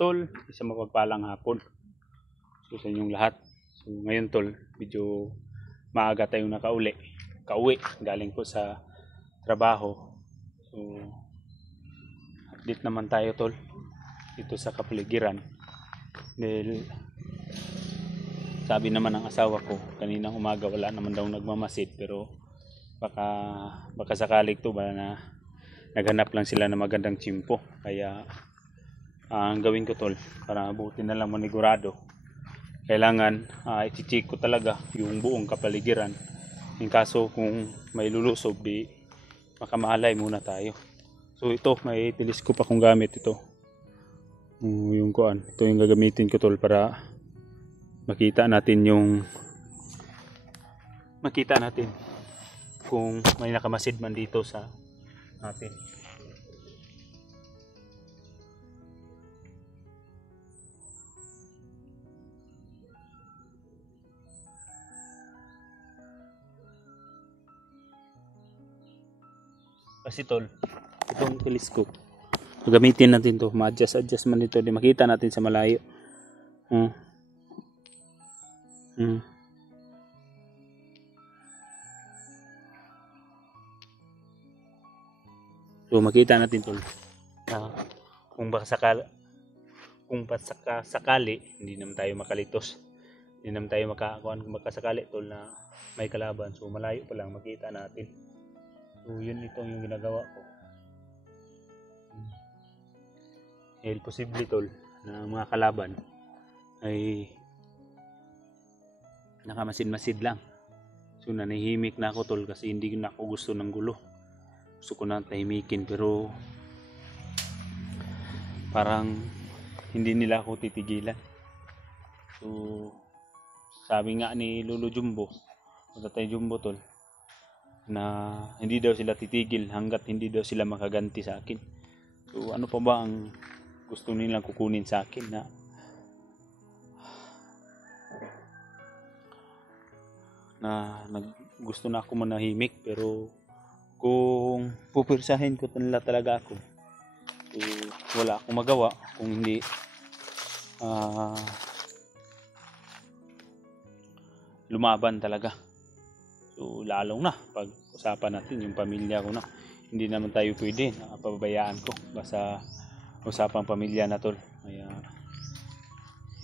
Tol, isang mapagpalang hapon so, sa inyong lahat. So ngayon tol, medyo maaga tayong kauwi galing po sa trabaho. So update naman tayo tol dito sa kapaligiran. Dahil sabi naman ng asawa ko kaninang umaga wala naman daw nagmamasid, pero baka sakali to ba na naghanap lang sila ng magandang tsimpo. Kaya ang gawin ko tol, para buti na lang manigurado, kailangan i-check ko talaga yung buong kapaligiran. In kaso kung may lulusob, di makamalay muna tayo. So ito, may telescope akong gamit ito. Yung kuan, ito yung gagamitin ko tol para makita natin kung may nakamasid man dito sa atin. Kasi tol, itong telescope, gagamitin natin to, ma-adjust man dito, di makita natin sa malayo. So makita natin tol, kung sakali hindi naman tayo makalitos, hindi naman tayo makasakali tol na may kalaban. So malayo pa lang makita natin. So yun, itong yung ginagawa ko. Dahil posible tol na mga kalaban ay nakamasid-masid lang. So nanahimik na ako tol, kasi hindi na ako gusto ng gulo. Gusto ko na tahimikin, pero parang hindi nila ako titigilan. So sabi nga ni Lolo Jumbo o Tatay Jumbo tol, na hindi daw sila titigil hanggat hindi daw sila makaganti sa akin. So ano pa ba ang gusto nilang kukunin sa akin, na gusto na ako manahimik, pero kung pupirsahin ko nila talaga ako, so wala akong magawa kung hindi lumaban talaga. So lalong na pag usapan natin yung pamilya ko na, hindi naman tayo pwede na pababayaan ko basta usapang pamilya na tol. Kaya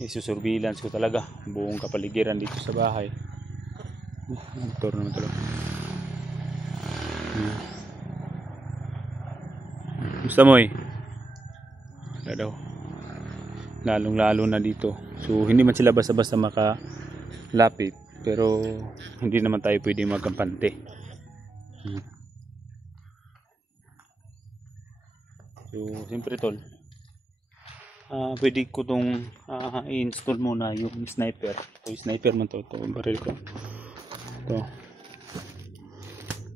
isusurveillance ko talaga buong kapaligiran dito sa bahay. Motor naman talaga. Gusto mo wala daw, lalong lalo na dito. So hindi man sila basta-basta makalapit, pero hindi naman tayo pwede magkampante. So siyempre tol, pwede ko tong i-install muna yung sniper. So sniper man to baril ko. Ito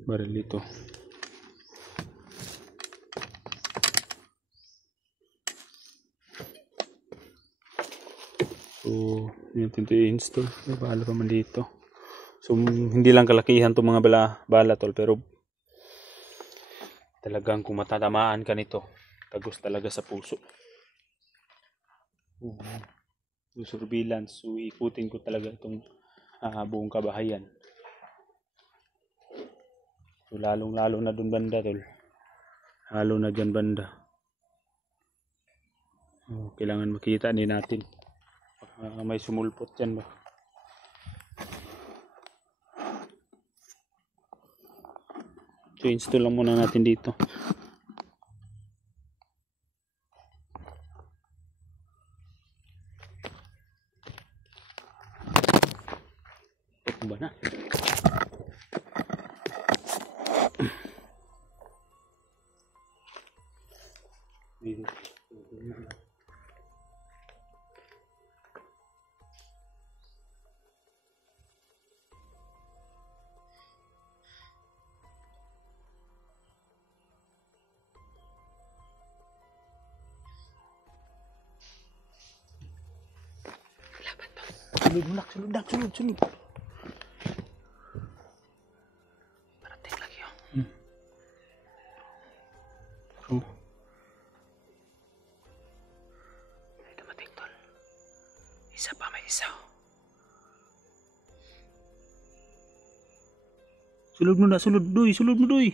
baril ito. So yun, ito i-install. Bahala pa man dito. So hindi lang kalakihan itong mga bala tol, pero talagang kung matatamaan ka nito, tagos talaga sa puso. Surveillance, so iputin ko talaga itong buong kabahayan. So lalong lalo na dun banda tol, lalo na dyan banda. Kailangan makita din natin, may sumulpot dyan ba. So install lang muna natin dito. Ito ba na? Dito. Sulod. Parating lagi yun. So Isa pa, may isa. Sulod mo na, sulod. Doy, sulod mo, doy.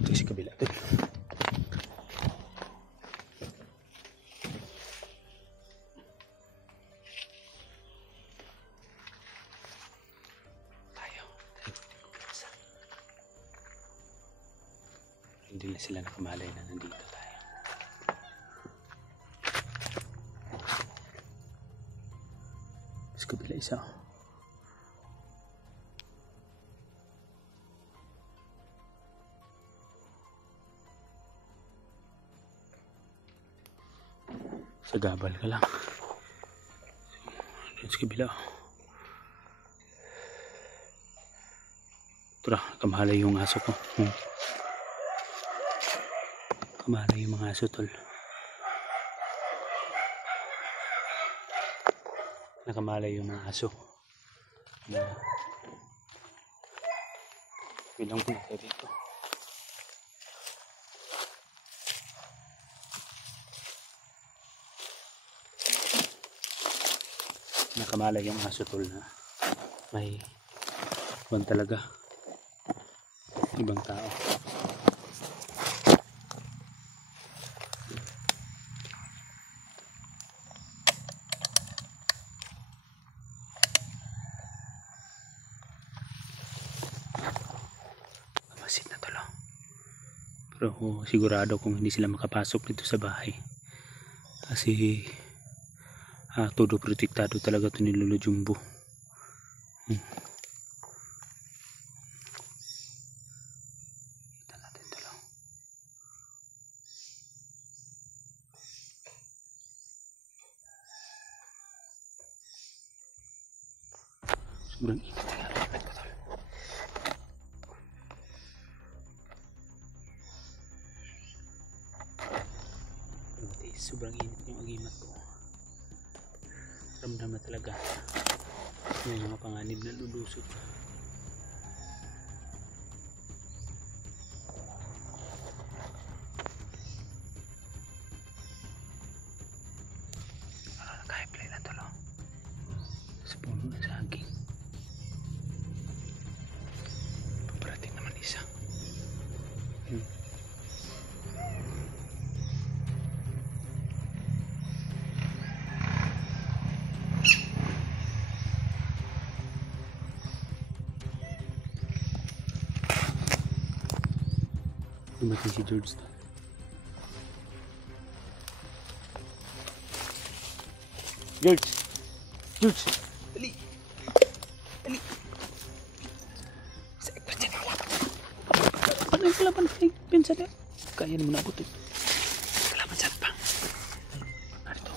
Ito sa kabila. Ito. Hindi na sila nakamalay na nandito tayo. Sa kabila isa. Sa gabal ka lang. Sa kabila. Tara, kamalay yung aso ko. Kamalay yung mga aso, tol. Nakamalay yung mga aso. Bilang po natin dito. Nakamalay yung aso, tol, na may ibang talaga. Ibang tao. Masid na tolo. Pero sigurado kung hindi sila makapasok dito sa bahay. Kasi todo protektado talaga ito ni Lolo Jumbo. Kita natin tolo. Sobrang init na lipat ko tol. Sobrang init yung agimat ko. Ramdam na talaga may mga panganib na lulusot. Nakahiplay na tolo sa puno na saging. Paparating naman isa. Dumating si George to. George! George! Dali! Dali! Sa ekpatyan na laban. Ano yung kalaban? Pinsan na. Kaya naman abot eh. Kalaban saan pa? Ano ito?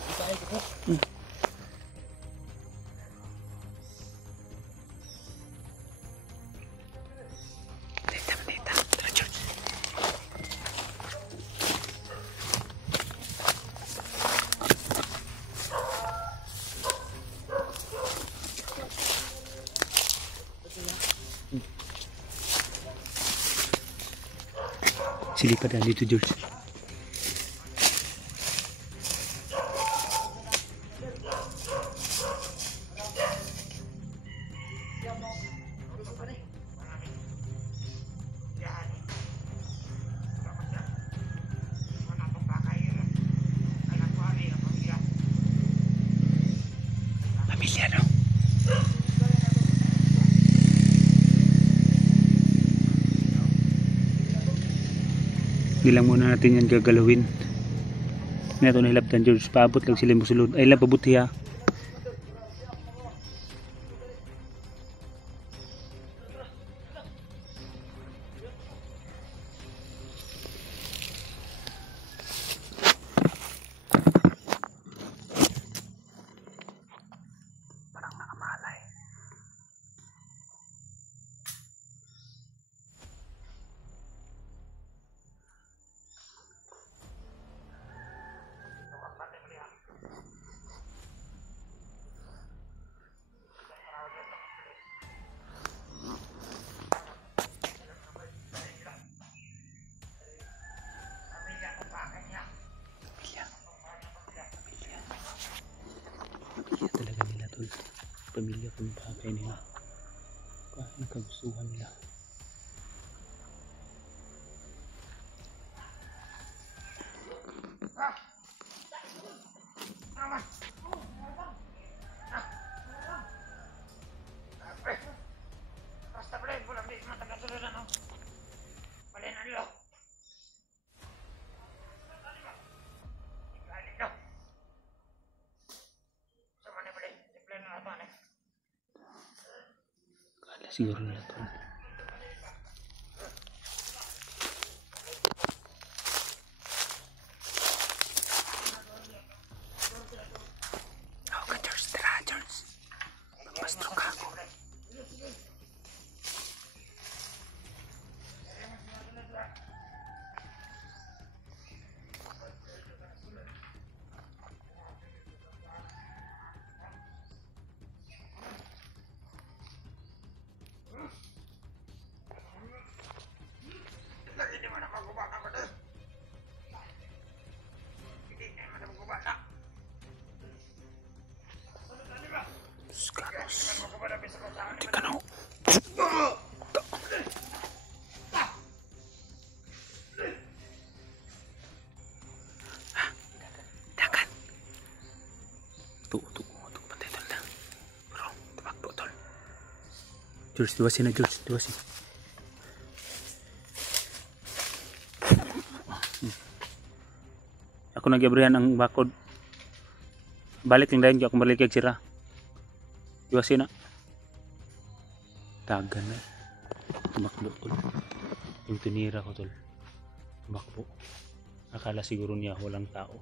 Silipad na dito, George. Pamilya, no? Hindi lang muna natin yan gagalawin. Hindi ito nahilaptan, George. Paabot lang sila musulod. Ay lang, pabuti ha. Parang nakamalay. pamilya kung bagay nila. Nagkagustuhan nila. Kala siguro nila to. George, diwasin na George, diwasin. Ako nagyabrihan ang bakod. Balik lang dahil ako balik kag sira. Diwasin na. Tagan na. Tumakbo tol. Yung tinira ko tol. Tumakbo. Akala siguro niya walang tao.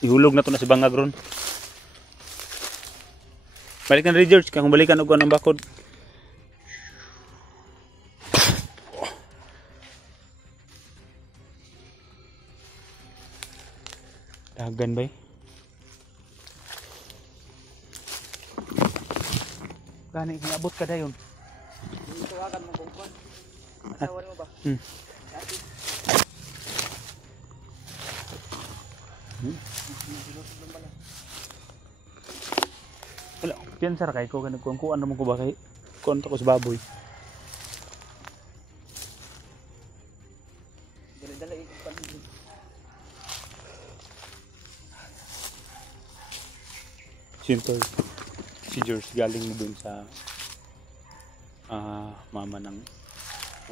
Ihulog na to na si Bangag ron. Balikan rin George, kung balikan og ang bakod. Dagan ba? Gani abot ka dayon. Tawagan mo kung kon. Asawa mo ba? Wala, piyansar kay ko nagkuan naman ko ba kay konta ko sa baboy. Dala-dala ikan. Sinto si George galing mo dun sa mama ng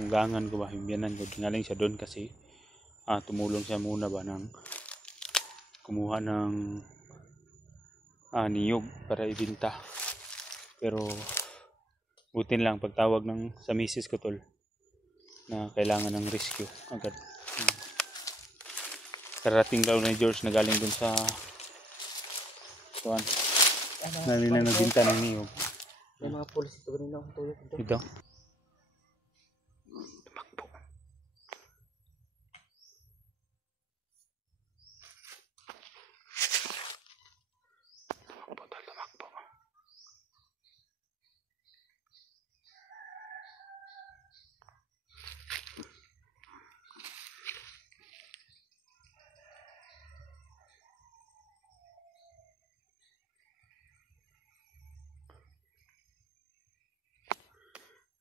unggangan ko ba, himyanan ko. Galing siya doon kasi tumulong siya muna ba ng kumuha ng niyog para ibinta, pero butin lang pagtawag ng sa misis ko tol na kailangan ng rescue agad. Karating daw na George na galing dun sa tuwan na nagbinta ng niyog. May mga pulis ito kanina akong tulog ito.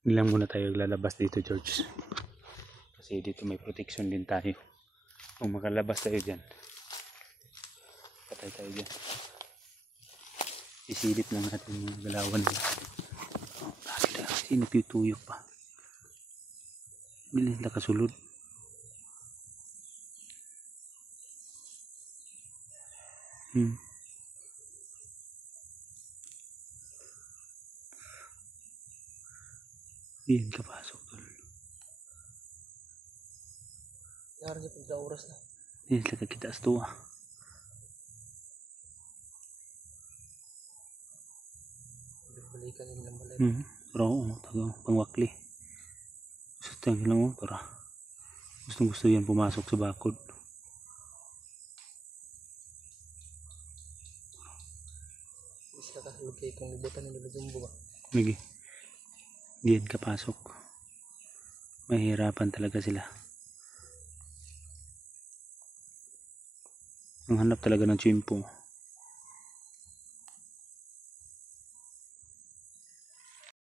Nilang muna tayo lalabas dito George, kasi dito may protection din tayo. Kung makalabas tayo dyan, patay tayo dyan. Isilip lang natin yung galawan nila. Sinip yung tuyok pa, hindi nila kasulod. Iyan kapasok tol. Nara sa pagka oras na. Iyan sila kakita sa tuwa. Balikan nila balay. Pero tagang pangwakli. Gusto tayo lang para gusto yan pumasok sa bakod. Isa ka lugay kung ibutan nila jumbo ba? Lagi. Diyan kapasok. Mahirapan talaga sila. Ang hanap talaga ng tiyempo.